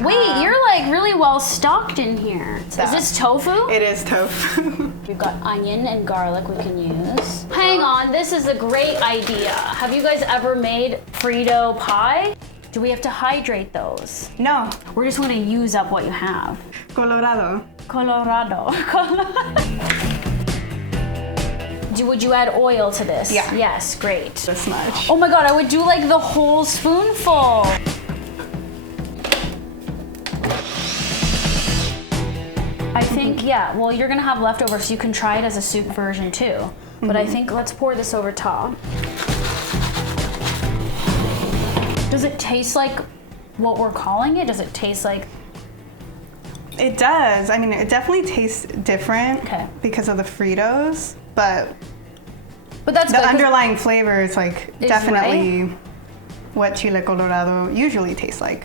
Wait, you're like really well stocked in here. Is this tofu? It is tofu. We've got onion and garlic we can use. Hang on, this is a great idea. Have you guys ever made Frito pie? Do we have to hydrate those? No. We're just gonna use up what you have. Colorado. Colorado. Would you add oil to this? Yeah. Yes, great. This much. Oh my god, I would do like the whole spoonful. I think, yeah, well, you're gonna have leftovers, so you can try it as a soup version too. But I think let's pour this over top. Does it taste like what we're calling it? Does it taste like? It does. I mean, it definitely tastes different because of the Fritos, but that's the good, underlying flavor is like is definitely what chile colorado usually tastes like.